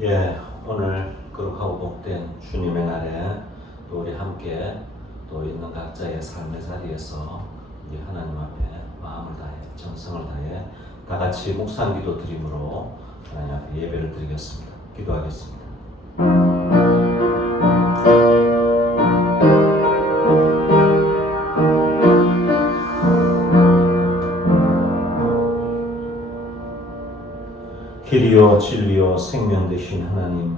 예, 오늘 거룩하고 복된 주님의 날에 또 우리 함께 또 있는 각자의 삶의 자리에서 우리 하나님 앞에 마음을 다해 정성을 다해 다 같이 묵상기도 드림으로 하나님 앞에 예배를 드리겠습니다. 기도하겠습니다. 길이요 진리요 생명 되신 하나님,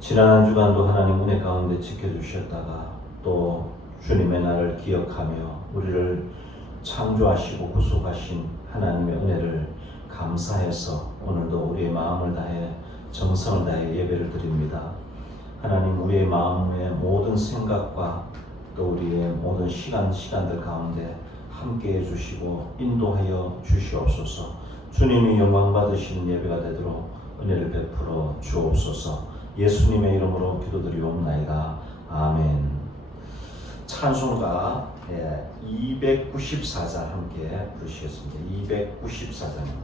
지난 한 주간도 하나님 은혜 가운데 지켜주셨다가 또 주님의 날을 기억하며 우리를 창조하시고 구속하신 하나님의 은혜를 감사해서 오늘도 우리의 마음을 다해 정성을 다해 예배를 드립니다. 하나님, 우리의 마음의 모든 생각과 또 우리의 모든 시간들 가운데 함께해 주시고 인도하여 주시옵소서. 주님이 영광 받으시는 예배가 되도록 은혜를 베풀어 주옵소서. 예수님의 이름으로 기도드리옵나이다. 아멘. 찬송가 294장 함께 부르시겠습니다. 294장입니다.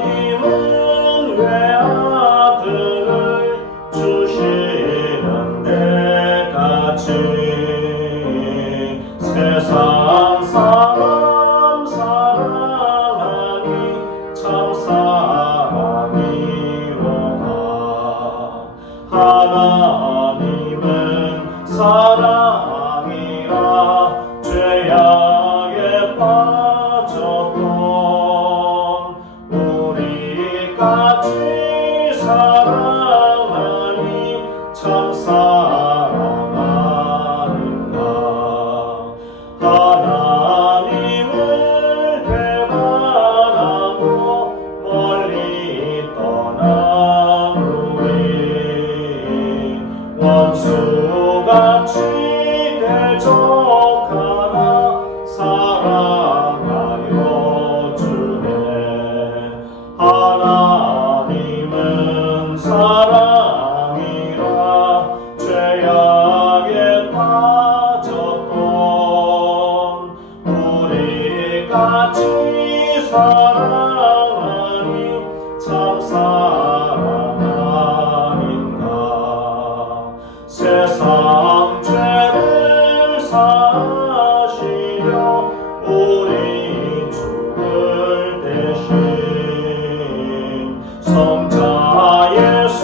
하나님은 왜 아들을 주시는 데까지 세상 사람 사랑하니 참 사랑이로다. 하나님은 사랑이라 죄악에 빠졌던 우리까지 사랑하니 참 사랑 아닌가. 하나님을 배반하고 멀리 떠난 후에 원수같이 대적하나 사랑하여 주네. 하나님은 사랑이라 죄악에 빠졌던 우리까지 사랑하니 참 사랑 아닌가. 세상 죄를 사시려 우리 죽을 대신 성자 예수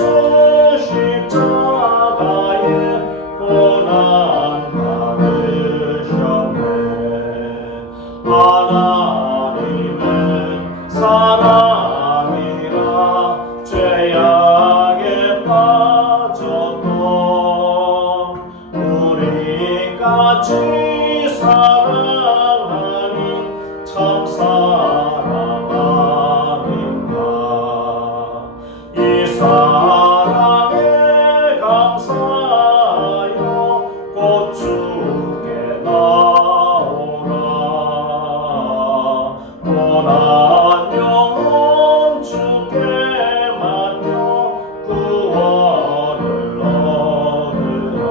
십자가에 고난 받으셨네. 하나님은 사랑이라 죄악에 빠졌던 우리까지 사랑하니 참 사랑 아닌가. 이 사랑에 감사하여 곧 주께 나오라. 고난 영혼 주께 맡겨 구원을 얻으라.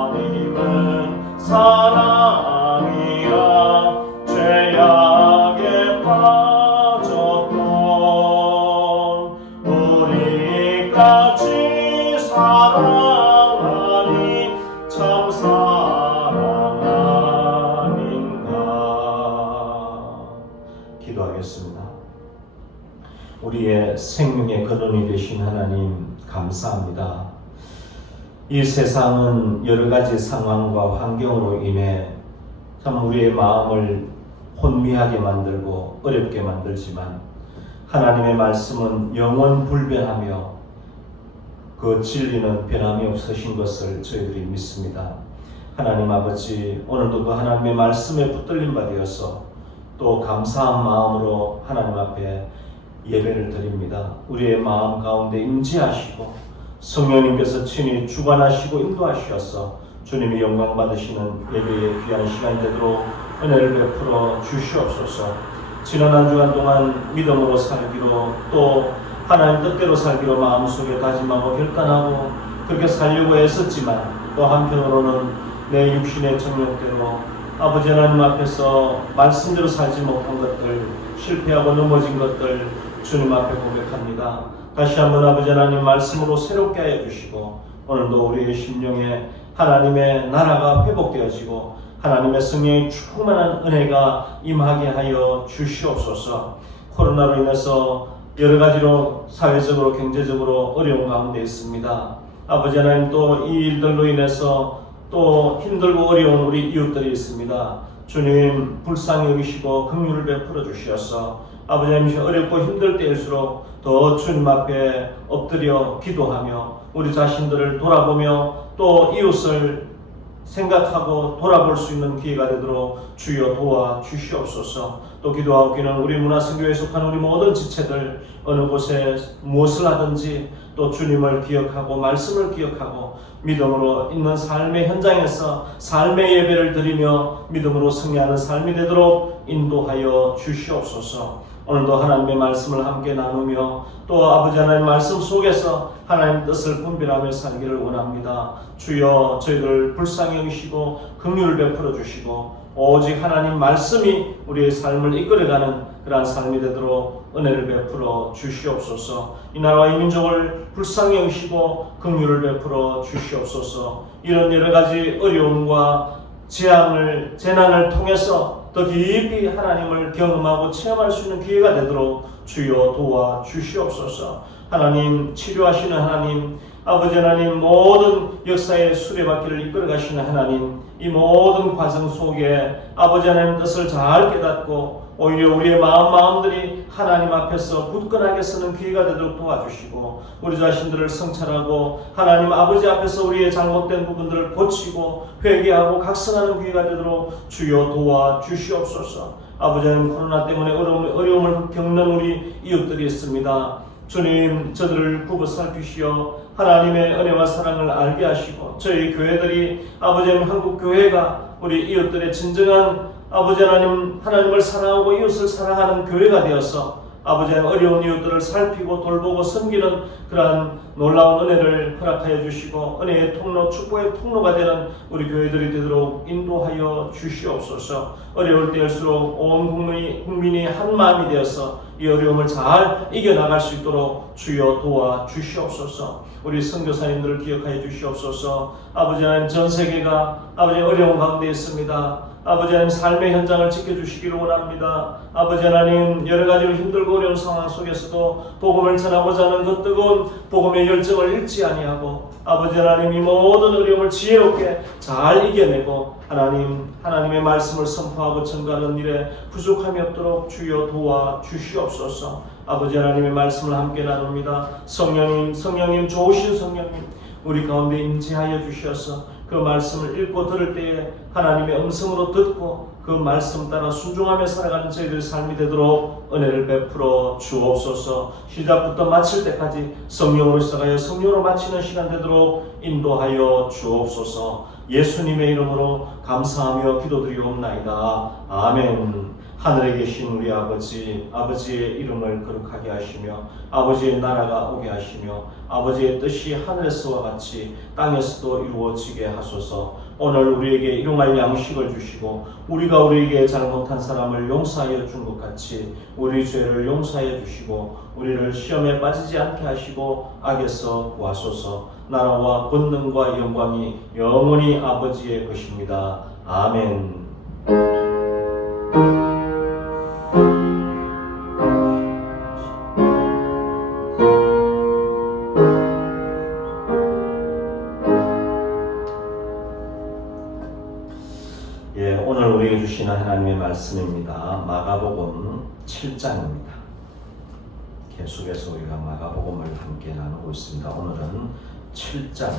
하나님은 사랑이라 죄악에 빠졌던 우리까지 사랑하니 참 사랑 아닌가. 기도하겠습니다. 우리의 생명의 근원이 되신 하나님, 감사합니다. 이 세상은 여러 가지 상황과 환경으로 인해 참 우리의 마음을 혼미하게 만들고 어렵게 만들지만 하나님의 말씀은 영원 불변하며 그 진리는 변함이 없으신 것을 저희들이 믿습니다. 하나님 아버지, 오늘도 그 하나님의 말씀에 붙들림 받으어서 또 감사한 마음으로 하나님 앞에 예배를 드립니다. 우리의 마음 가운데 임재하시고 성령님께서 친히 주관하시고 인도하셔서 주님이 영광 받으시는 예배의 귀한 시간 되도록 은혜를 베풀어 주시옵소서. 지난 한 주간 동안 믿음으로 살기로 또 하나님 뜻대로 살기로 마음속에 다짐하고 결단하고 그렇게 살려고 애썼지만 또 한편으로는 내 육신의 정욕대로 아버지 하나님 앞에서 말씀대로 살지 못한 것들, 실패하고 넘어진 것들 주님 앞에 고백합니다. 다시 한번 아버지 하나님 말씀으로 새롭게 하여 주시고 오늘도 우리의 심령에 하나님의 나라가 회복되어지고 하나님의 성령의 충만한 은혜가 임하게 하여 주시옵소서. 코로나로 인해서 여러 가지로 사회적으로 경제적으로 어려운 가운데 있습니다. 아버지 하나님 또 이 일들로 인해서 또 힘들고 어려운 우리 이웃들이 있습니다. 주님 불쌍히 여기시고 긍휼을 베풀어 주시어서 아버지 하나님 어렵고 힘들 때일수록 더 주님 앞에 엎드려 기도하며 우리 자신들을 돌아보며 또 이웃을 생각하고 돌아볼 수 있는 기회가 되도록 주여 도와 주시옵소서. 또 기도하옵기는 우리 문화선교회에 속한 우리 모든 지체들 어느 곳에 무엇을 하든지 또 주님을 기억하고 말씀을 기억하고 믿음으로 있는 삶의 현장에서 삶의 예배를 드리며 믿음으로 승리하는 삶이 되도록 인도하여 주시옵소서. 오늘도 하나님의 말씀을 함께 나누며 또 아버지 하나님 말씀 속에서 하나님 뜻을 분별하며 살기를 원합니다. 주여 저희를 불쌍히 여기시고 긍휼을 베풀어 주시고 오직 하나님 말씀이 우리의 삶을 이끌어가는 그러한 삶이 되도록 은혜를 베풀어 주시옵소서. 이 나라와 이 민족을 불쌍히 여기시고 긍휼을 베풀어 주시옵소서. 이런 여러 가지 어려움과 재난을 통해서 더 깊이 하나님을 경험하고 체험할 수 있는 기회가 되도록 주여 도와 주시옵소서. 하나님 치료하시는 하나님, 아버지 하나님 모든 역사의 수레바퀴를 이끌어 가시는 하나님, 이 모든 과정 속에 아버지 하나님 뜻을 잘 깨닫고 오히려 우리의 마음들이 하나님 앞에서 굳건하게 서는 기회가 되도록 도와주시고 우리 자신들을 성찰하고 하나님 아버지 앞에서 우리의 잘못된 부분들을 고치고 회개하고 각성하는 기회가 되도록 주여 도와주시옵소서. 아버지 하나님 코로나 때문에 어려움을 겪는 우리 이웃들이 있습니다. 주님 저들을 굽어 살피시어 하나님의 은혜와 사랑을 알게 하시고 저희 교회들이 아버지 하나님 한국 교회가 우리 이웃들의 진정한 아버지 하나님 하나님을 사랑하고 이웃을 사랑하는 교회가 되어서 아버지 하나님 어려운 이웃들을 살피고 돌보고 섬기는 그러한 놀라운 은혜를 허락하여 주시고 은혜의 통로 축복의 통로가 되는 우리 교회들이 되도록 인도하여 주시옵소서. 어려울 때일수록 온 국민이 한 마음이 되어서 이 어려움을 잘 이겨나갈 수 있도록 주여 도와 주시옵소서. 우리 선교사님들을 기억하여 주시옵소서. 아버지 하나님 전 세계가 아버지 어려운 가운데 있습니다. 아버지 하나님 삶의 현장을 지켜주시기를 원합니다. 아버지 하나님 여러 가지로 힘들고 어려운 상황 속에서도 복음을 전하고자 하는 그 뜨거운 복음의 열정을 잃지 아니하고 아버지 하나님 이 모든 어려움을 지혜롭게 잘 이겨내고 하나님의 말씀을 선포하고 전가하는 일에 부족함이 없도록 주여 도와 주시옵소서. 아버지 하나님의 말씀을 함께 나눕니다. 성령님 좋으신 성령님 우리 가운데 임재하여 주셔서 그 말씀을 읽고 들을 때에 하나님의 음성으로 듣고 그 말씀 따라 순종하며 살아가는 저희들의 삶이 되도록 은혜를 베풀어 주옵소서. 시작부터 마칠 때까지 성령으로 시작하여 성령으로 마치는 시간 되도록 인도하여 주옵소서. 예수님의 이름으로 감사하며 기도드리옵나이다. 아멘. 하늘에 계신 우리 아버지의 이름을 거룩하게 하시며 아버지의 나라가 오게 하시며 아버지의 뜻이 하늘에서와 같이 땅에서도 이루어지게 하소서. 오늘 우리에게 일용할 양식을 주시고 우리가 우리에게 잘못한 사람을 용서하여 준 것 같이 우리 죄를 용서하여 주시고 우리를 시험에 빠지지 않게 하시고 악에서 구하소서. 나라와 권능과 영광이 영원히 아버지의 것입니다. 아멘. 오늘 우리에게 주시는 하나님의 말씀입니다. 마가복음 7장입니다. 계속해서 우리가 마가복음을 함께 나누고 있습니다. 오늘은 7장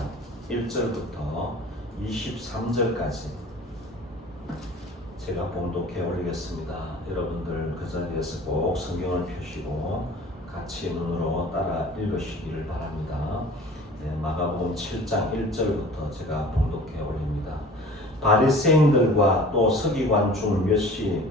1절부터 23절까지 제가 봉독해 올리겠습니다. 여러분들 그 자리에서 꼭 성경을 펴시고 같이 눈으로 따라 읽으시기를 바랍니다. 마가복음 7장 1절부터 제가 봉독해 올립니다. 바리새인들과 또 서기관 중 몇이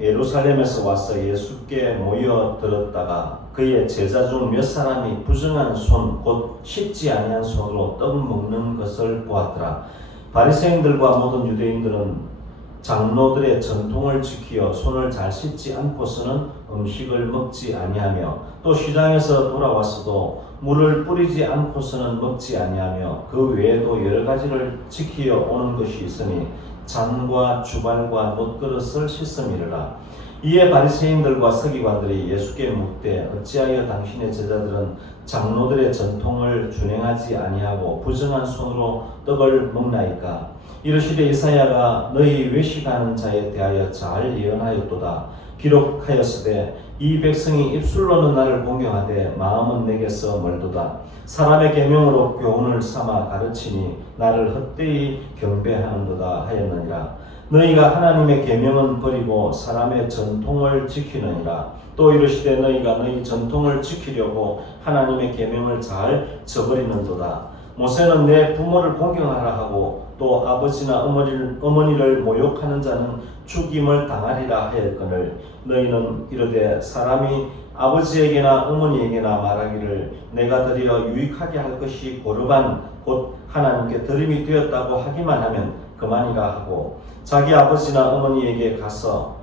예루살렘에서 와서 예수께 모여 들었다가 그의 제자 중 몇 사람이 부정한 손 곧 씻지 아니한 손으로 떡 먹는 것을 보았더라. 바리새인들과 모든 유대인들은 장로들의 전통을 지키어 손을 잘 씻지 않고서는 음식을 먹지 아니하며 또 시장에서 돌아왔어도 물을 뿌리지 않고서는 먹지 아니하며 그 외에도 여러 가지를 지키어 오는 것이 있으니 잔과 주발과 놋그릇을 씻음이르라. 이에 바리새인들과 서기관들이 예수께 묻되 어찌하여 당신의 제자들은 장로들의 전통을 준행하지 아니하고 부정한 손으로 떡을 먹나이까? 이르시되 이사야가 너희 외식하는 자에 대하여 잘 예언하였도다. 기록하였으되 이 백성이 입술로는 나를 공경하되 마음은 내게서 멀도다. 사람의 계명으로 교훈을 삼아 가르치니 나를 헛되이 경배하는도다 하였느니라. 너희가 하나님의 계명은 버리고 사람의 전통을 지키느니라. 또 이르시되 너희가 너희 전통을 지키려고 하나님의 계명을 잘 저버리는도다. 모세는 내 부모를 공경하라 하고 또 아버지나 어머니를 모욕하는 자는 죽임을 당하리라 하였거늘 너희는 이르되 사람이 아버지에게나 어머니에게나 말하기를 내가 드려 유익하게 할 것이 고르반 곧 하나님께 드림이 되었다고 하기만 하면 그만이라 하고 자기 아버지나 어머니에게 가서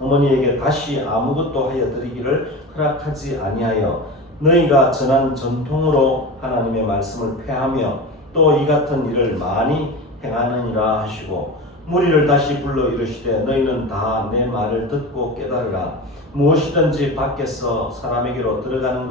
어머니에게 다시 아무것도 하여 드리기를 허락하지 아니하여 너희가 전한 전통으로 하나님의 말씀을 폐하며 또 이 같은 일을 많이 행하느니라 하시고 무리를 다시 불러 이르시되 너희는 다 내 말을 듣고 깨달으라. 무엇이든지 밖에서 사람에게로 들어가는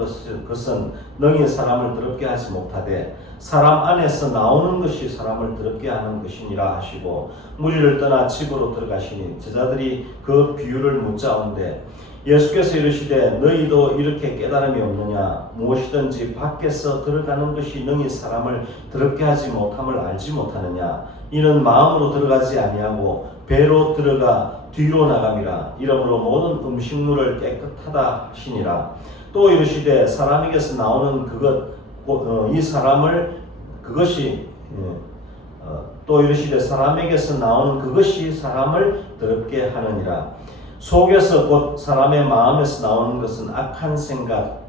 것은 능히 사람을 더럽게 하지 못하되 사람 안에서 나오는 것이 사람을 더럽게 하는 것이니라 하시고 무리를 떠나 집으로 들어가시니 제자들이 그 비유를 묻자온데 예수께서 이르시되 너희도 이렇게 깨달음이 없느냐? 무엇이든지 밖에서 들어가는 것이 능히 사람을 더럽게 하지 못함을 알지 못하느냐? 이는 마음으로 들어가지 아니하고 배로 들어가 뒤로 나감이라. 이러므로 모든 음식물을 깨끗하다 하시니라. 또 이르시되 사람에게서 나오는 또 이르시되 사람에게서 나오는 그것이 사람을 더럽게 하느니라. 속에서 곧 사람의 마음에서 나오는 것은 악한 생각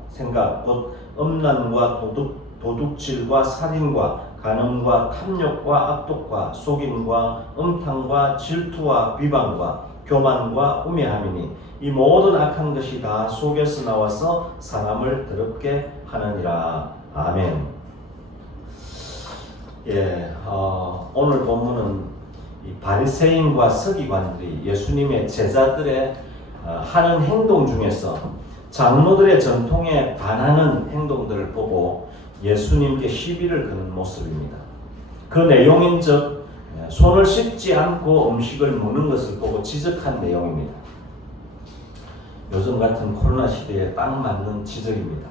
곧 음란과 도둑질과 살인과 간음과 탐욕과 악독과 속임과 음탕과 질투와 비방과 교만과 우매함이니 이 모든 악한 것이 다 속에서 나와서 사람을 더럽게 하느니라. 아멘. 오늘 본문은 이 바리새인과 서기관들이 예수님의 제자들의 하는 행동 중에서 장로들의 전통에 반하는 행동들을 보고 예수님께 시비를 거는 모습입니다. 그 내용인즉 손을 씻지 않고 음식을 먹는 것을 보고 지적한 내용입니다. 요즘 같은 코로나 시대에 딱 맞는 지적입니다.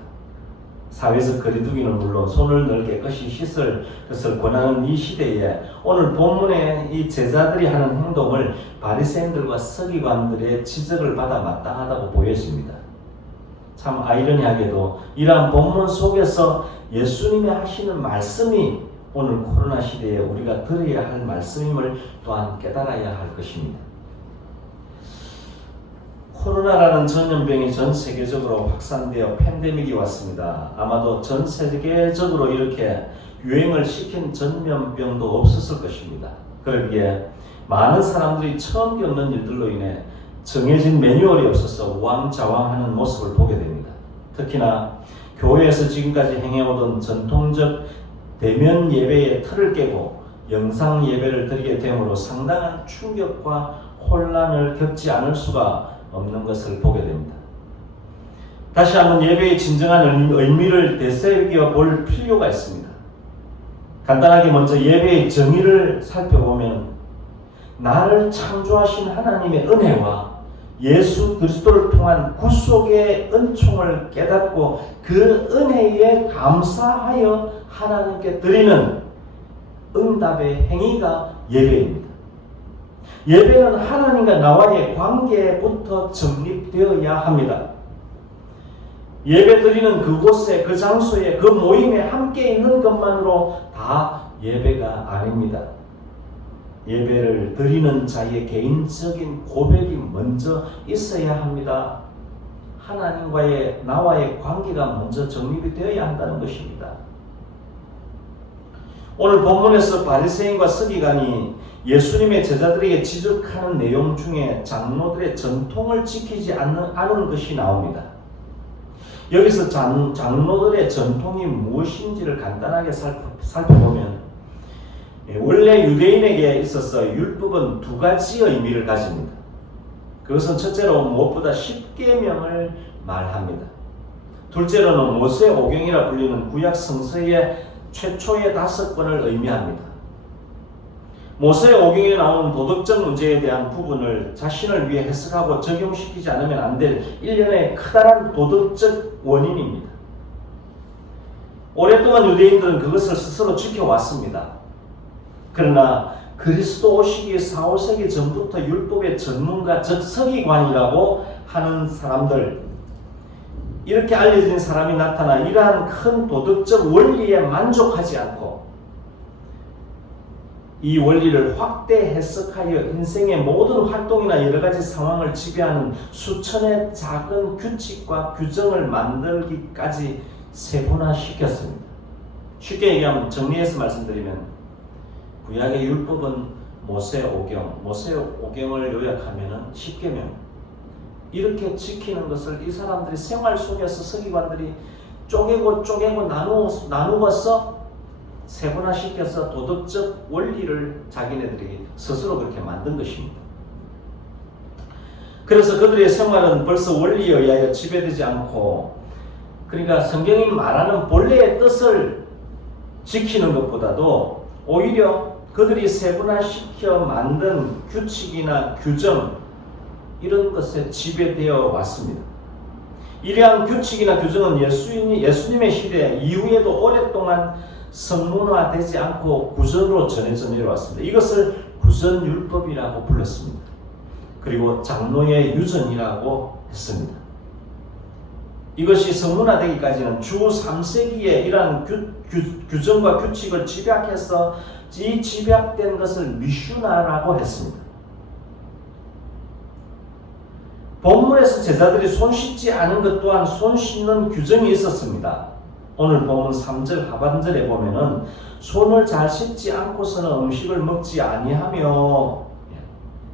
사회적 거리두기는 물론 손을 늘 깨끗이 씻을 것을 권하는 이 시대에 오늘 본문의 이 제자들이 하는 행동을 바리새인들과 서기관들의 지적을 받아 마땅하다고 보여집니다. 참 아이러니하게도 이러한 본문 속에서 예수님이 하시는 말씀이 오늘 코로나 시대에 우리가 들어야 할 말씀임을 또한 깨달아야 할 것입니다. 코로나라는 전염병이 전 세계적으로 확산되어 팬데믹이 왔습니다. 아마도 전 세계적으로 이렇게 유행을 시킨 전염병도 없었을 것입니다. 그러기에 많은 사람들이 처음 겪는 일들로 인해 정해진 매뉴얼이 없어서 우왕좌왕하는 모습을 보게 됩니다. 특히나 교회에서 지금까지 행해오던 전통적 대면 예배의 틀을 깨고 영상 예배를 드리게 됨으로 상당한 충격과 혼란을 겪지 않을 수가 없는 것을 보게 됩니다. 다시 한번 예배의 진정한 의미를 되새겨 볼 필요가 있습니다. 간단하게 먼저 예배의 정의를 살펴보면 나를 창조하신 하나님의 은혜와 예수 그리스도를 통한 구속의 은총을 깨닫고 그 은혜에 감사하여 하나님께 드리는 응답의 행위가 예배입니다. 예배는 하나님과 나와의 관계부터 정립되어야 합니다. 예배 드리는 그곳에, 그 장소에, 그 모임에 함께 있는 것만으로 다 예배가 아닙니다. 예배를 드리는 자의 개인적인 고백이 먼저 있어야 합니다. 하나님과의 나와의 관계가 먼저 정립이 되어야 한다는 것입니다. 오늘 본문에서 바리새인과 서기관이 예수님의 제자들에게 지적하는 내용 중에 장로들의 전통을 지키지 않은 것이 나옵니다. 여기서 장로들의 전통이 무엇인지를 간단하게 살펴보면 원래 유대인에게 있어서 율법은 두 가지의 의미를 가집니다. 그것은 첫째로 무엇보다 10계명을 말합니다. 둘째로는 모세 오경이라 불리는 구약 성서의 최초의 5권을 의미합니다. 모세 오경에 나오는 도덕적 문제에 대한 부분을 자신을 위해 해석하고 적용시키지 않으면 안 될 일련의 커다란 도덕적 원인입니다. 오랫동안 유대인들은 그것을 스스로 지켜왔습니다. 그러나 그리스도 오시기 4, 5세기 전부터 율법의 전문가, 즉 서기관이라고 하는 사람들, 이렇게 알려진 사람이 나타나 이러한 큰 도덕적 원리에 만족하지 않고 이 원리를 확대 해석하여 인생의 모든 활동이나 여러 가지 상황을 지배하는 수천의 작은 규칙과 규정을 만들기까지 세분화시켰습니다. 쉽게 얘기하면, 정리해서 말씀드리면 구약의 율법은 모세오경을 요약하면 10계명, 이렇게 지키는 것을 이 사람들이 생활 속에서 서기관들이 쪼개고 나누어서 세분화시켜서 도덕적 원리를 자기네들이 스스로 그렇게 만든 것입니다. 그래서 그들의 생활은 벌써 원리에 의하여 지배되지 않고, 그러니까 성경이 말하는 본래의 뜻을 지키는 것보다도 오히려 그들이 세분화시켜 만든 규칙이나 규정, 이런 것에 지배되어 왔습니다. 이러한 규칙이나 규정은 예수님의 시대 이후에도 오랫동안 성문화되지 않고 구전으로 전해져 내려왔습니다. 이것을 구전율법이라고 불렀습니다. 그리고 장로의 유전이라고 했습니다. 이것이 성문화되기까지는 주 3세기에 이러한 규정과 규칙을 집약해서 이 집약된 것을 미슈나라고 했습니다. 본문에서 제자들이 손 씻지 않은 것 또한 손 씻는 규정이 있었습니다. 오늘 본문 3절 하반절에 보면은 손을 잘 씻지 않고서는 음식을 먹지 아니하며,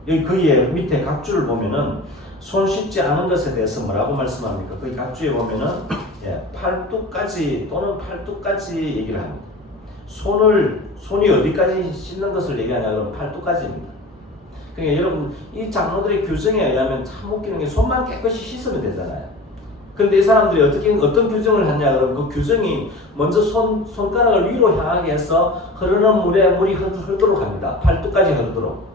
여기 거기에 밑에 각주를 보면은 손 씻지 않은 것에 대해서 뭐라고 말씀합니까? 거기 각주에 보면은 팔뚝까지 또는 팔뚝까지 얘기를 합니다. 손이 어디까지 씻는 것을 얘기하냐 그러면 팔뚝까지입니다. 그러니까 여러분, 이 장로들의 규정에 의하면 참 웃기는 게 손만 깨끗이 씻으면 되잖아요. 근데 이 사람들이 어떤 규정을 하냐 그러면 그 규정이 먼저 손가락을 위로 향하게 해서 흐르는 물에 물이 흐르도록 합니다. 팔뚝까지 흐르도록.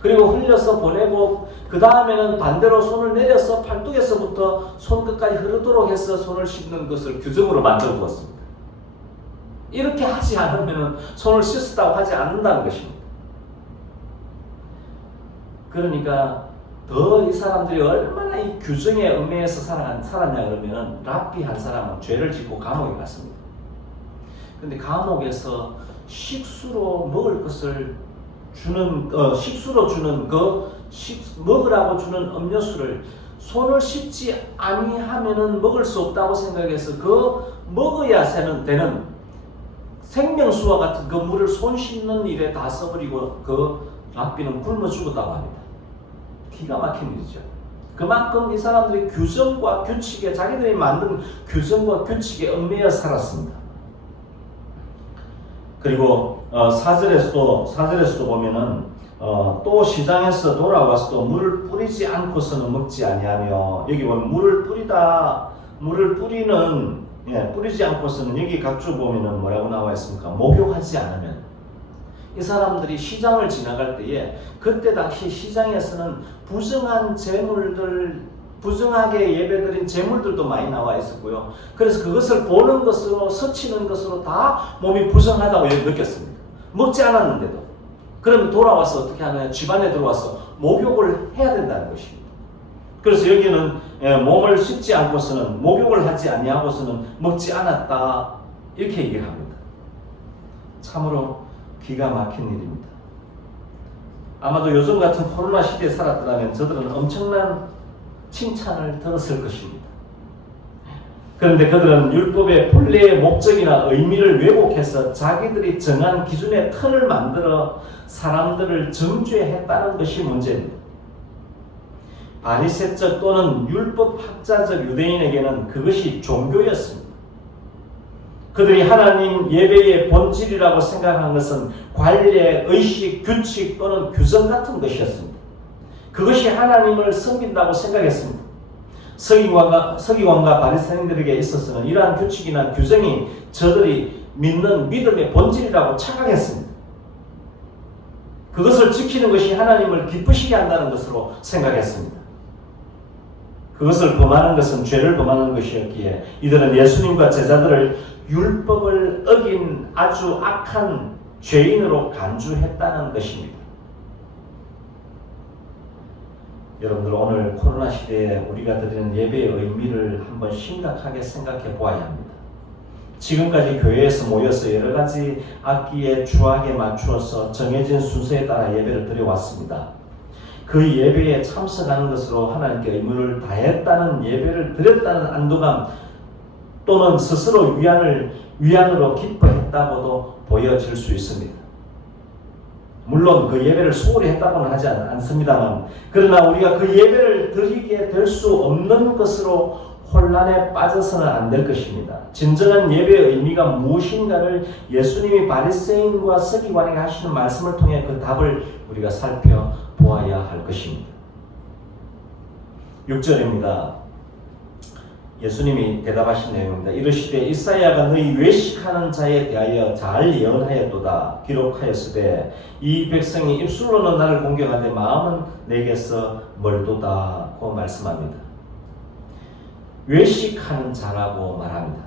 그리고 흘려서 보내고 그 다음에는 반대로 손을 내려서 팔뚝에서부터 손끝까지 흐르도록 해서 손을 씻는 것을 규정으로 만들어 두었습니다. 이렇게 하지 않으면 손을 씻었다고 하지 않는다는 것입니다. 그러니까 더 이 사람들이 얼마나 이 규정에 얽매여서 살았냐 그러면, 랍비 한 사람은 죄를 짓고 감옥에 갔습니다. 근데 감옥에서 식수로 먹을 것을 주는 식수로 주는 먹으라고 주는 음료수를 손을 씻지 아니하면은 먹을 수 없다고 생각해서 먹어야 되는 생명수와 같은 그 물을 손 씻는 일에 다 써버리고 랍비는 굶어 죽었다고 합니다. 기가 막힌 일이죠. 그만큼 이 사람들이 규정과 규칙에, 자기들이 만든 규정과 규칙에 얽매여 살았습니다. 그리고 4절에서도 보면은 또 시장에서 돌아와서도 물을 뿌리지 않고서는 먹지 아니하며, 여기 보면 뿌리지 않고서는, 여기 각주 보면은 뭐라고 나와 있습니까? 목욕하지 않으면. 이 사람들이 시장을 지나갈 때에 그때 당시 시장에서는 부정하게 예배드린 제물들도 많이 나와 있었고요. 그래서 그것을 보는 것으로, 스치는 것으로 다 몸이 부정하다고 느꼈습니다. 먹지 않았는데도. 그러면 돌아와서 어떻게 하느냐? 집안에 들어와서 목욕을 해야 된다는 것입니다. 그래서 여기는 몸을 씻지 않고서는, 목욕을 하지 아니하고서는 먹지 않았다, 이렇게 얘기를 합니다. 참으로 기가 막힌 일입니다. 아마도 요즘 같은 코로나 시대에 살았더라면 저들은 엄청난 칭찬을 들었을 것입니다. 그런데 그들은 율법의 본래의 목적이나 의미를 왜곡해서 자기들이 정한 기준의 틀을 만들어 사람들을 정죄했다는 것이 문제입니다. 바리새적 또는 율법학자적 유대인에게는 그것이 종교였습니다. 그들이 하나님 예배의 본질이라고 생각한 것은 관례, 의식, 규칙 또는 규정 같은 것이었습니다. 그것이 하나님을 섬긴다고 생각했습니다. 서기관과 바리새인들에게 있어서는 이러한 규칙이나 규정이 저들이 믿는 믿음의 본질이라고 착각했습니다. 그것을 지키는 것이 하나님을 기쁘시게 한다는 것으로 생각했습니다. 그것을 범하는 것은 죄를 범하는 것이었기에 이들은 예수님과 제자들을 율법을 어긴 아주 악한 죄인으로 간주했다는 것입니다. 여러분들, 오늘 코로나 시대에 우리가 드리는 예배의 의미를 한번 심각하게 생각해 보아야 합니다. 지금까지 교회에서 모여서 여러 가지 악기의 주악에 맞추어서 정해진 순서에 따라 예배를 드려왔습니다. 그 예배에 참석하는 것으로 하나님께 의무를 다했다는, 예배를 드렸다는 안도감 또는 스스로 위안으로 기뻐했다고도 보여질 수 있습니다. 물론 그 예배를 소홀히 했다고는 하지 않습니다만, 그러나 우리가 그 예배를 드리게 될 수 없는 것으로 혼란에 빠져서는 안 될 것입니다. 진정한 예배의 의미가 무엇인가를 예수님이 바리새인과 서기관에게 하시는 말씀을 통해 그 답을 우리가 살펴보아야 할 것입니다. 6절입니다. 예수님이 대답하신 내용입니다. 이르시되 이사야가 너희 외식하는 자에 대하여 잘 예언하였도다. 기록하였으되 이 백성이 입술로는 나를 공경하되 마음은 내게서 멀도다고 말씀합니다. 외식하는 자라고 말합니다.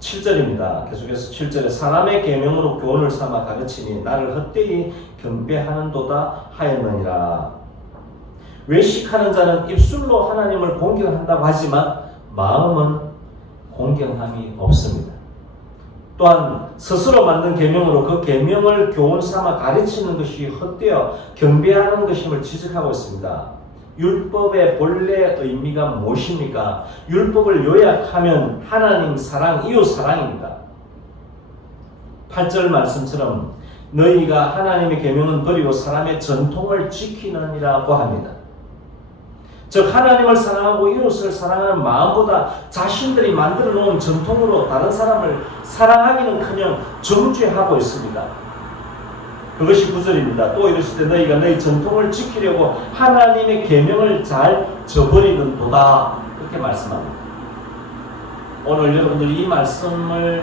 7절입니다. 계속해서 7절에 사람의 계명으로 교훈을 삼아 가르치니 나를 헛되이 경배하는도다 하였느니라. 외식하는 자는 입술로 하나님을 공경한다고 하지만 마음은 공경함이 없습니다. 또한 스스로 만든 계명으로 그 계명을 교훈 삼아 가르치는 것이 헛되어 경배하는 것임을 지적하고 있습니다. 율법의 본래 의미가 무엇입니까? 율법을 요약하면 하나님 사랑, 이웃 사랑입니다. 8절 말씀처럼 너희가 하나님의 계명은 버리고 사람의 전통을 지키느니라고 합니다. 즉 하나님을 사랑하고 이웃을 사랑하는 마음보다 자신들이 만들어 놓은 전통으로 다른 사람을 사랑하기는커녕 정죄하고 있습니다. 그것이 9절입니다. 또 이르시되 너희가 너희 전통을 지키려고 하나님의 계명을 잘 저버리는도다. 그렇게 말씀합니다. 오늘 여러분들이 이 말씀을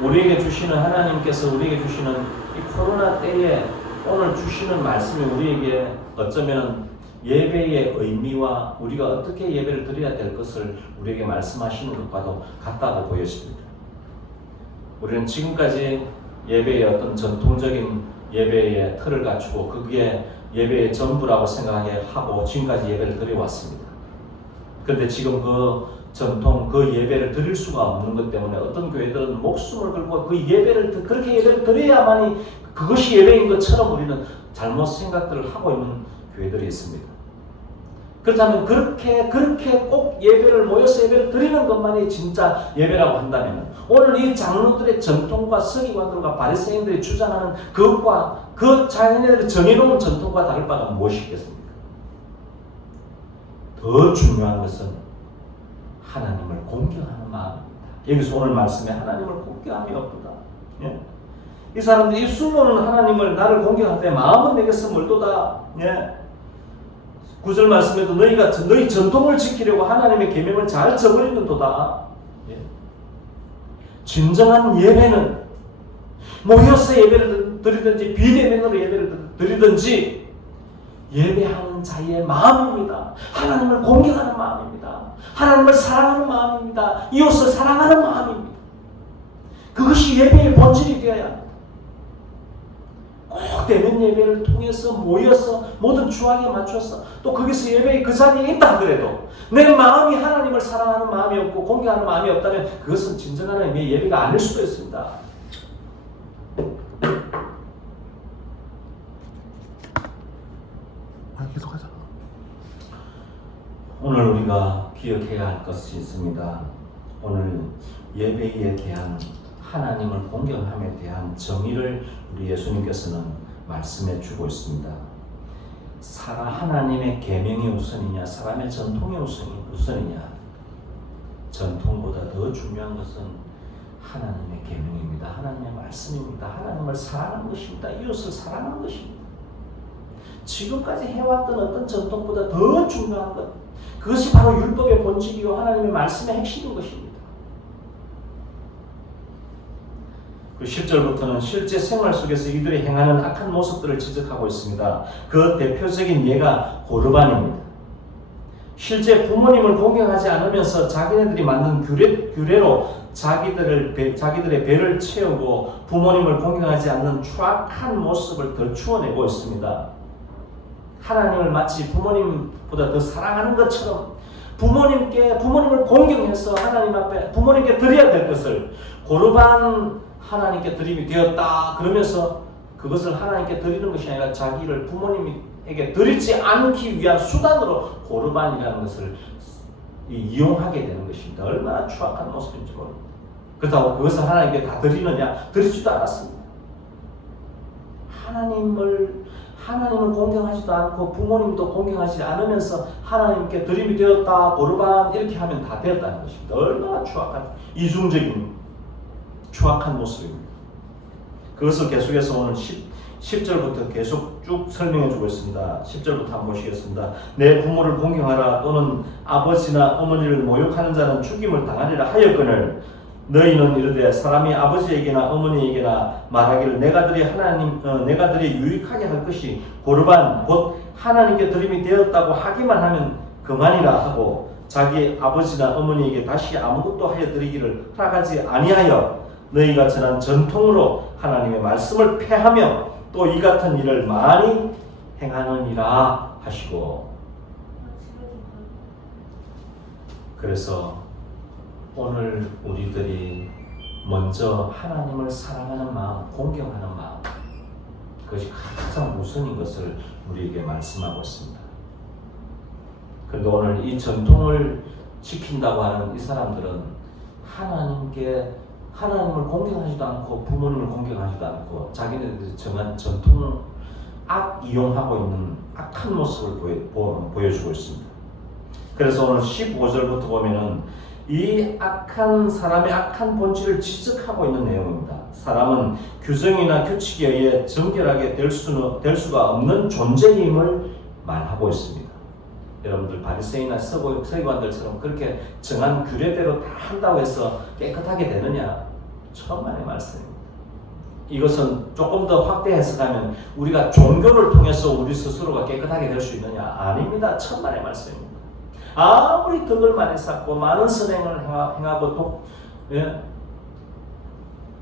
우리에게 주시는, 하나님께서 우리에게 주시는 이 코로나 때에 오늘 주시는 말씀이 우리에게 어쩌면 예배의 의미와 우리가 어떻게 예배를 드려야 될 것을 우리에게 말씀하시는 것과도 같다고 보여집니다. 우리는 지금까지 예배의 어떤 전통적인 예배의 틀을 갖추고 그게 예배의 전부라고 생각하게 하고 지금까지 예배를 드려왔습니다. 그런데 지금 그 전통, 그 예배를 드릴 수가 없는 것 때문에 어떤 교회들은 목숨을 걸고 그 예배를, 그렇게 예배를 드려야만이 그것이 예배인 것처럼 우리는 잘못 생각들을 하고 있는 교회들이 있습니다. 그렇다면 그렇게 꼭 예배를 모여서 예배를 드리는 것만이 진짜 예배라고 한다면 오늘 이 장로들의 전통과 서기관들과 바리새인들이 주장하는 그것과 그 자기네들이 정해놓은 전통과 다를 바가 무엇이겠습니까? 더 중요한 것은 하나님을 공경하는 마음입니다. 여기서 오늘 말씀에 하나님을 공경함이 없도다. 예? 이 사람들이 입술로는 하나님을 나를 공경하되 마음은 내게서 멀도다. 예? 9절 말씀에도 너희가 너희 전통을 지키려고 하나님의 계명을 잘 저버리는도다. 예. 진정한 예배는 모여서 예배를 드리든지 비대면으로 예배를 드리든지 예배하는 자의 마음입니다. 하나님을 공경하는 마음입니다. 하나님을 사랑하는 마음입니다. 이웃을 사랑하는 마음입니다. 그것이 예배의 본질이 되어야 합니다. 꼭 대면 예배를 통해서 모여서 모든 주악에 맞춰서 또 거기서 예배의 그 자리에 있다 하더라도 내 마음이 하나님을 사랑하는 마음이 없고 공경하는 마음이 없다면 그것은 진정한 의미의 예배가 아닐 수도 있습니다. 계속하자. 오늘 우리가 기억해야 할 것이 있습니다. 오늘 예배에 대한 하나님을 공경함에 대한 정의를 우리 예수님께서는 말씀해 주고 있습니다. 하나님의 계명이 우선이냐 사람의 전통이 우선이냐. 전통보다 더 중요한 것은 하나님의 계명입니다. 하나님의 말씀입니다. 하나님을 사랑하는 것입니다. 이웃을 사랑하는 것입니다. 지금까지 해왔던 어떤 전통보다 더 중요한 것, 그것이 바로 율법의 본질이요 하나님의 말씀의 핵심인 것입니다. 그 10절부터는 실제 생활 속에서 이들이 행하는 악한 모습들을 지적하고 있습니다. 그 대표적인 예가 고르반입니다. 실제 부모님을 공경하지 않으면서 자기네들이 만든 규례로 자기들의 배를 채우고 부모님을 공경하지 않는 추악한 모습을 덜추어내고 있습니다. 하나님을 마치 부모님보다 더 사랑하는 것처럼 부모님을 공경해서 하나님 앞에 부모님께 드려야 될 것을 고르반 하나님께 드림이 되었다 그러면서 그것을 하나님께 드리는 것이 아니라 자기를 부모님에게 드리지 않기 위한 수단으로 고르반이라는 것을 이용하게 되는 것입니다. 얼마나 추악한 모습인지 모릅니다. 그렇다고 그것을 하나님께 다 드리느냐? 드리지도 않았습니다. 하나님을 공경하지도 않고 부모님도 공경하지 않으면서 하나님께 드림이 되었다 고르반 이렇게 하면 다 되었다는 것입니다. 얼마나 추악한 이중적인 추악한 모습입니다. 그것을 계속해서 오늘 10절부터 계속 쭉 설명해 주고 있습니다. 10절부터 한번 보시겠습니다. 내 부모를 공경하라 또는 아버지나 어머니를 모욕하는 자는 죽임을 당하리라 하였거늘 너희는 이르되 사람이 아버지에게나 어머니에게나 말하기를 내가 들이 유익하게 할 것이 고르반 곧 하나님께 드림이 되었다고 하기만 하면 그만이라 하고 자기 아버지나 어머니에게 다시 아무것도 하여 드리기를 허락하지 아니하여 너희가 전한 전통으로 하나님의 말씀을 폐하며 또 이 같은 일을 많이 행하느니라 하시고. 그래서 오늘 우리들이 먼저 하나님을 사랑하는 마음, 공경하는 마음, 그것이 가장 우선인 것을 우리에게 말씀하고 있습니다. 그런데 오늘 이 전통을 지킨다고 하는 이 사람들은 하나님을 공경하지도 않고 부모님을 공경하지도 않고 자기네들이 정한 전통을 이용하고 있는 악한 모습을 보여주고 있습니다. 그래서 오늘 15절부터 보면은 이 사람의 악한 본질을 지적하고 있는 내용입니다. 사람은 규정이나 규칙에 의해 정결하게 될 수가 없는 존재임을 말하고 있습니다. 여러분들 바리새인이나 서기관들처럼 그렇게 정한 규례대로 다 한다고 해서 깨끗하게 되느냐? 천만의 말씀입니다. 이것은 조금 더 확대 해석하면 우리가 종교를 통해서 우리 스스로가 깨끗하게 될 수 있느냐? 아닙니다. 천만의 말씀입니다. 아무리 덕을 많이 쌓고 많은 선행을 행하고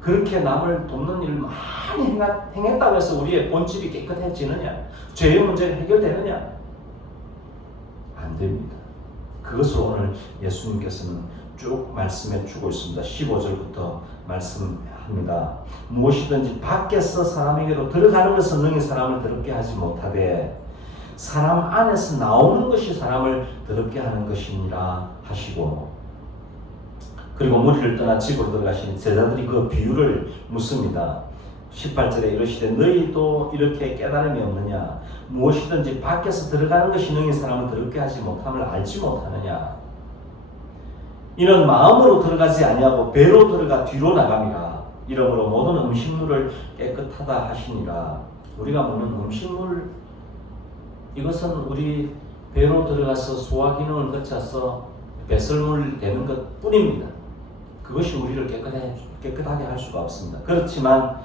그렇게 남을 돕는 일을 많이 행했다고 해서 우리의 본질이 깨끗해지느냐? 죄의 문제가 해결되느냐? 안 됩니다. 그것을 오늘 예수님께서는 쭉 말씀해 주고 있습니다. 15절부터 말씀합니다. 무엇이든지 밖에서 사람에게로 들어가는 것은 능히 사람을 더럽게 하지 못하되 사람 안에서 나오는 것이 사람을 더럽게 하는 것이니라 하시고, 그리고 무리를 떠나 집으로 들어가시니 제자들이 그 비유를 묻습니다. 18절에 이르시되 너희도 이렇게 깨달음이 없느냐? 무엇이든지 밖에서 들어가는 것이 능히 사람을 더럽게 하지 못함을 알지 못하느냐? 이는 마음으로 들어가지 아니하고 배로 들어가 뒤로 나감이라. 이러므로 모든 음식물을 깨끗하다 하시니라. 우리가 먹는 음식물, 이것은 우리 배로 들어가서 소화 기능을 거쳐서 배설물 되는 것 뿐입니다. 그것이 우리를 깨끗하게 할 수가 없습니다. 그렇지만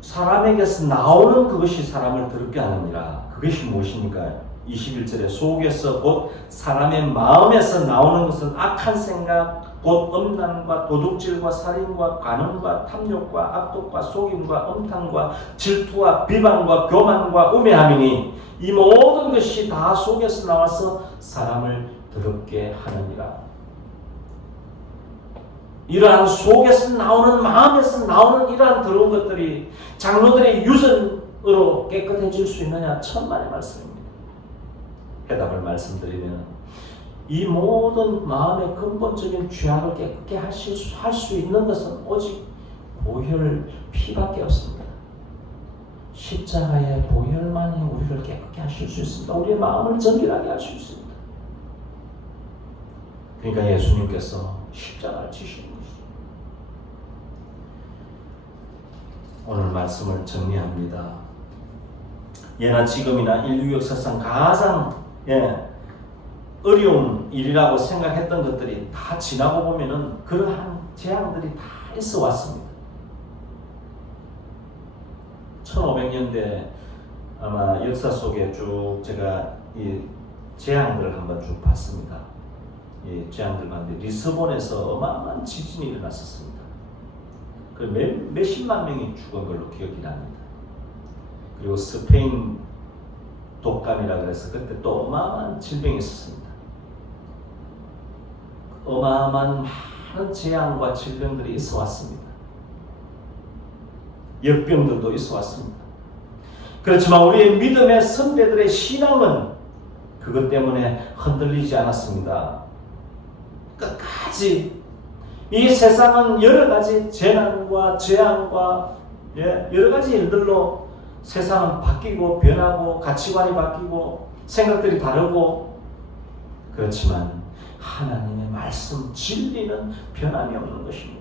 사람에게서 나오는 그것이 사람을 더럽게 하느니라. 그것이 무엇입니까? 21절에 속에서 곧 사람의 마음에서 나오는 것은 악한 생각, 곧 음란과 도둑질과 살인과 간음과 탐욕과 악독과 속임과 음탕과 질투와 비방과 교만과 우매함이니 이 모든 것이 다 속에서 나와서 사람을 더럽게 하느니라. 이러한 속에서 나오는, 마음에서 나오는 이러한 더러운 것들이 장로들의 유전으로 깨끗해질 수 있느냐? 천만의 말씀입니다. 해답을 말씀드리면 이 모든 마음의 근본적인 죄악을 깨끗게 할 수 있는 것은 오직 보혈 피밖에 없습니다. 십자가의 보혈만이 우리를 깨끗게 하실 수 있습니다. 우리의 마음을 정결하게 할 수 있습니다. 그러니까 예수님께서 십자가를 지시는 것이죠. 오늘 말씀을 정리합니다. 예나 지금이나 인류 역사상 가장 어려운 일이라고 생각했던 것들이 다 지나고 보면은 그러한 재앙들이 다 있어 왔습니다. 1500년대 아마 역사 속에 쭉 제가 이 재앙들을 한번 쭉 봤습니다. 이 재앙들 봤는데 리스본에서 어마어마한 지진이 일어났었습니다. 그 몇십만 명이 죽은 걸로 기억이 납니다. 그리고 스페인 독감이라 그래서 그때 또 어마어마한 질병이 있었습니다. 어마어마한 많은 재앙과 질병들이 있어 왔습니다. 역병들도 있어 왔습니다. 그렇지만 우리의 믿음의 선배들의 신앙은 그것 때문에 흔들리지 않았습니다. 끝까지 이 세상은 여러 가지 재난과 재앙과 여러 가지 일들로 세상은 바뀌고 변하고 가치관이 바뀌고 생각들이 다르고 그렇지만 하나님의 말씀 진리는 변함이 없는 것입니다.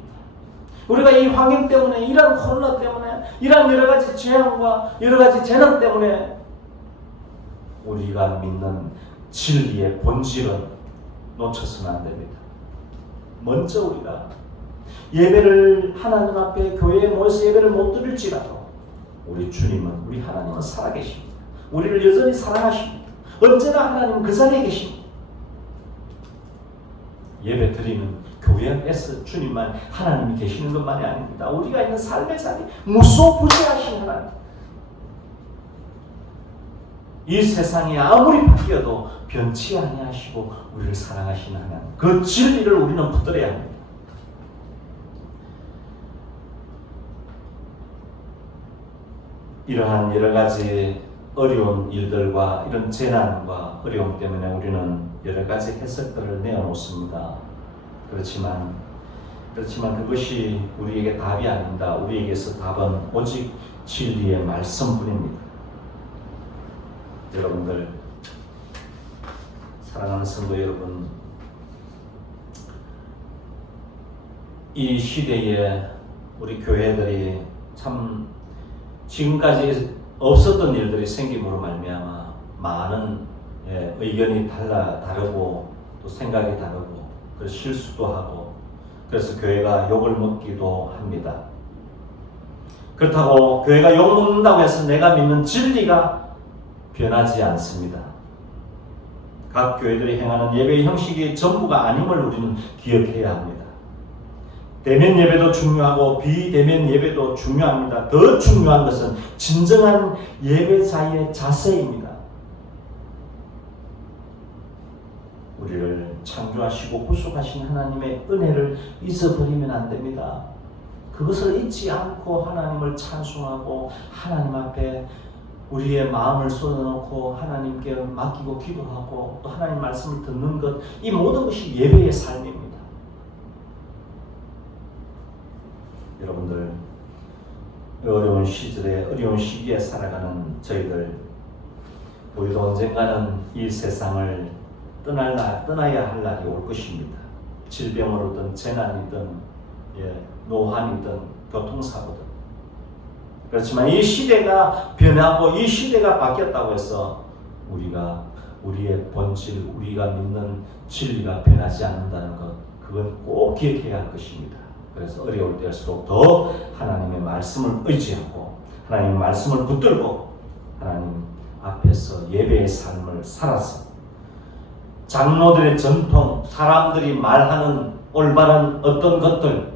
우리가 이 환경 때문에 이런 코로나 때문에 이런 여러 가지 재앙과 여러 가지 재난 때문에 우리가 믿는 진리의 본질은 놓쳐서는 안 됩니다. 먼저 우리가 예배를 하나님 앞에 교회에 모여서 예배를 못 드릴지라도 우리 주님은 우리 하나님은 살아계십니다. 우리를 여전히 사랑하십니다. 언제나 하나님은 그 자리에 계십니다. 예배 드리는 교회 안에서 주님만 하나님이 계시는 것만이 아닙니다. 우리가 있는 삶의 자리 무소부재하신 하나님. 이 세상이 아무리 바뀌어도 변치 아니하시고 우리를 사랑하시는 하나님. 그 진리를 우리는 붙들어야 합니다. 이러한 여러 가지 어려운 일들과 이런 재난과 어려움 때문에 우리는 여러 가지 해석들을 내어놓습니다. 그렇지만 그것이 우리에게 답이 아닙니다. 우리에게서 답은 오직 진리의 말씀뿐입니다. 여러분들, 사랑하는 성도 여러분, 이 시대에 우리 교회들이 참 지금까지 없었던 일들이 생김으로 말미암아 많은 의견이 다르고 또 생각이 다르고 그래서 실수도 하고 그래서 교회가 욕을 먹기도 합니다. 그렇다고 교회가 욕 먹는다고 해서 내가 믿는 진리가 변하지 않습니다. 각 교회들이 행하는 예배의 형식이 전부가 아님을 우리는 기억해야 합니다. 대면 예배도 중요하고 비대면 예배도 중요합니다. 더 중요한 것은 진정한 예배자의 자세입니다. 우리를 창조하시고 구속하신 하나님의 은혜를 잊어버리면 안 됩니다. 그것을 잊지 않고 하나님을 찬송하고 하나님 앞에 우리의 마음을 쏟아놓고 하나님께 맡기고 기도하고 또 하나님 말씀을 듣는 것, 이 모든 것이 예배의 삶입니다. 여러분들, 어려운 시절에 어려운 시기에 살아가는 저희들, 우리도 언젠가는 이 세상을 떠나야 할 날이 올 것입니다. 질병으로든 재난이든 노환이든 교통사고든. 그렇지만 이 시대가 변하고 이 시대가 바뀌었다고 해서 우리가 우리의 본질, 우리가 믿는 진리가 변하지 않는다는 것, 그건 꼭 기억해야 할 것입니다. 그래서 어려울 때일수록 더 하나님의 말씀을 의지하고 하나님의 말씀을 붙들고 하나님 앞에서 예배의 삶을 살아서 장로들의 전통, 사람들이 말하는 올바른 어떤 것들,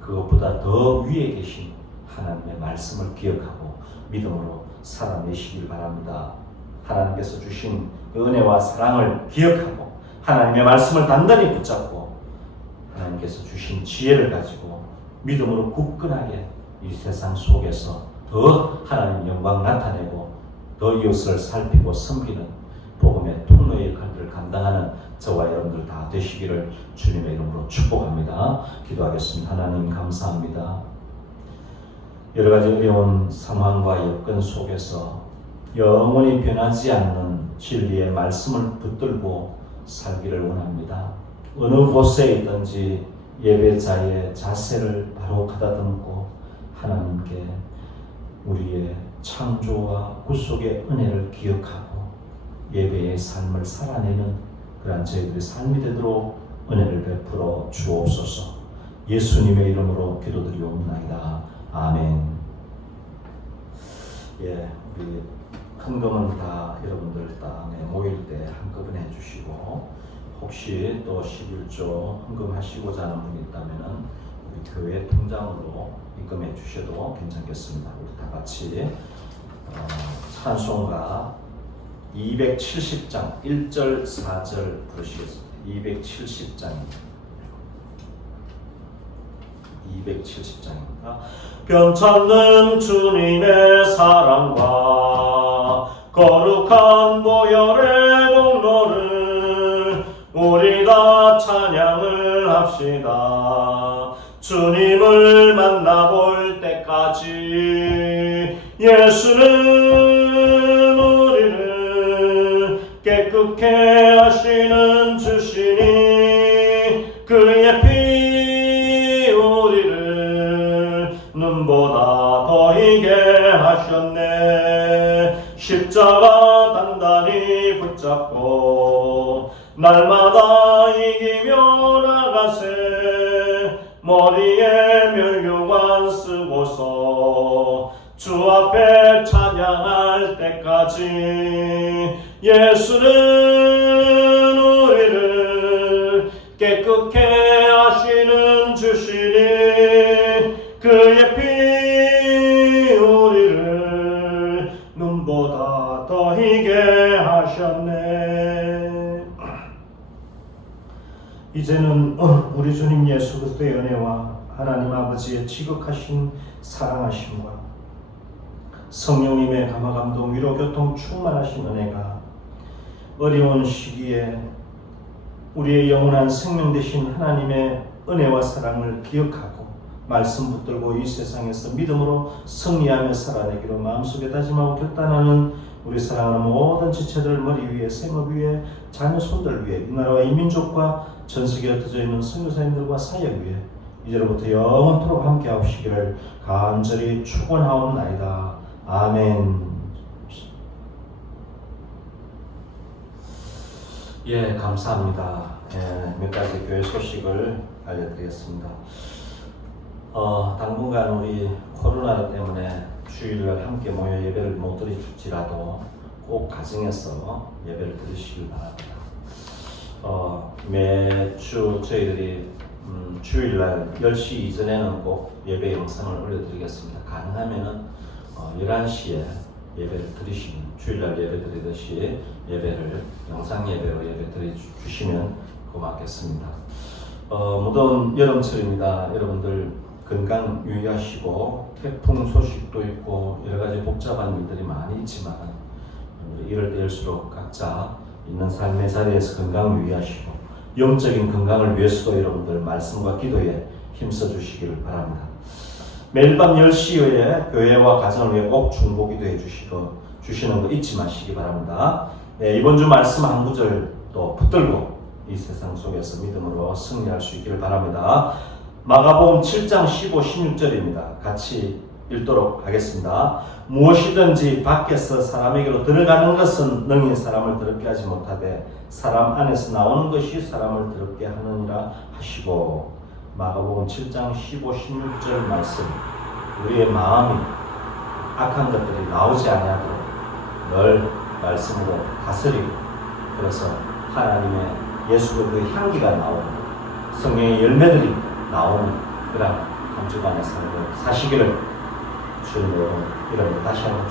그것보다 더 위에 계신 하나님의 말씀을 기억하고 믿음으로 살아내시길 바랍니다. 하나님께서 주신 그 은혜와 사랑을 기억하고 하나님의 말씀을 단단히 붙잡고 하나님께서 주신 지혜를 가지고 믿음으로 굳건하게 이 세상 속에서 더 하나님 영광 나타내고 더 이웃을 살피고 섬기는 복음의 통로의 역할들을 일을 감당하는 저와 여러분들 다 되시기를 주님의 이름으로 축복합니다. 기도하겠습니다. 하나님 감사합니다. 여러 가지 어려운 상황과 여건 속에서 영원히 변하지 않는 진리의 말씀을 붙들고 살기를 원합니다. 어느 곳에 있든지 예배자의 자세를 바로 가다듬고 하나님께 우리의 창조와 구속의 은혜를 기억하고 예배의 삶을 살아내는 그러한 저희들의 삶이 되도록 은혜를 베풀어 주옵소서. 예수님의 이름으로 기도드리옵나이다. 아멘. 예, 우리 헌금은 다 여러분들 땅에 모일 때 한꺼번에 해주시고, 혹시 또 11조 헌금하시고자 하는 분이 있다면 우리 교회 통장으로 입금해 주셔도 괜찮겠습니다. 우리 다 같이 찬송가 270장 1절 4절 부르시겠습니다. 270장입니다. 270장입니다. 변찮는 주님의 사랑과 거룩한 보혈의 공로를 우리 다 찬양을 합시다. 주님을 만나볼 때까지 예수는 우리를 깨끗게 하시는 주시니 그의 피 우리를 눈보다 더 이게 하셨네. 십자가 단단히 붙잡고 날마다 이기며 나가세. 머리에 면류관 쓰고서 주 앞에 찬양할 때까지 예수는 우리를 깨끗게 하시는 주시니 그의 피 우리를 눈보다 더 희게 하셨네. 이제는 우리 주님 예수 그리스도의 은혜와 하나님 아버지의 지극하신 사랑하심과 성령님의 감화감동 위로 교통 충만하신 은혜가 어려운 시기에 우리의 영원한 생명 되신 하나님의 은혜와 사랑을 기억하고 말씀 붙들고 이 세상에서 믿음으로 승리하며 살아내기로 마음속에 다짐하고 결단하는 우리 사랑하는 모든 지체들 머리 위에 생업 위에 자녀 손들 위에 이 나라와 이 민족과 전 세계에 흩어져 있는 선교사님들과 사역 위에 이제로부터 영원토록 함께 하시기를 간절히 축원하옵나이다. 아멘. 예, 감사합니다. 예, 몇 가지 교회 소식을 알려드리겠습니다. 당분간 우리 코로나 때문에 주일날 함께 모여 예배를 못 드릴지라도 꼭 가정에서 예배를 드리시길 바랍니다. 매주 저희들이 주일날 10시 이전에는 꼭 예배 영상을 올려드리겠습니다. 가능하면은 11시에 예배를 드리시면, 주일날 예배 드리듯이 예배를 영상 예배로 예배 드려주시면 고맙겠습니다. 무더운 여름철입니다. 여러분들 건강 유의하시고 태풍 소식도 있고 여러 가지 복잡한 일들이 많이 있지만 이럴 때일수록 각자 있는 삶의 자리에서 건강 유의하시고 영적인 건강을 위해서도 여러분들 말씀과 기도에 힘써 주시기를 바랍니다. 매일 밤 10시에 교회와 가정을 위해 꼭 중보 기도해 주시는 거 잊지 마시기 바랍니다. 네, 이번 주 말씀 한 구절 또 붙들고 이 세상 속에서 믿음으로 승리할 수 있기를 바랍니다. 마가복음 7장 15, 16절입니다. 같이 읽도록 하겠습니다. 무엇이든지 밖에서 사람에게로 들어가는 것은 능히 사람을 더럽게 하지 못하되 사람 안에서 나오는 것이 사람을 더럽게 하느니라 하시고, 마가복음 7장 15, 16절 말씀, 우리의 마음이 악한 것들이 나오지 않도록 늘 말씀으로 다스리고, 그래서 하나님의 예수 그리스도의 향기가 나오고 성령의 열매들이 나오는 그런 한 주간의 삶을 사시기를 주님으로 이름으로 다시 한번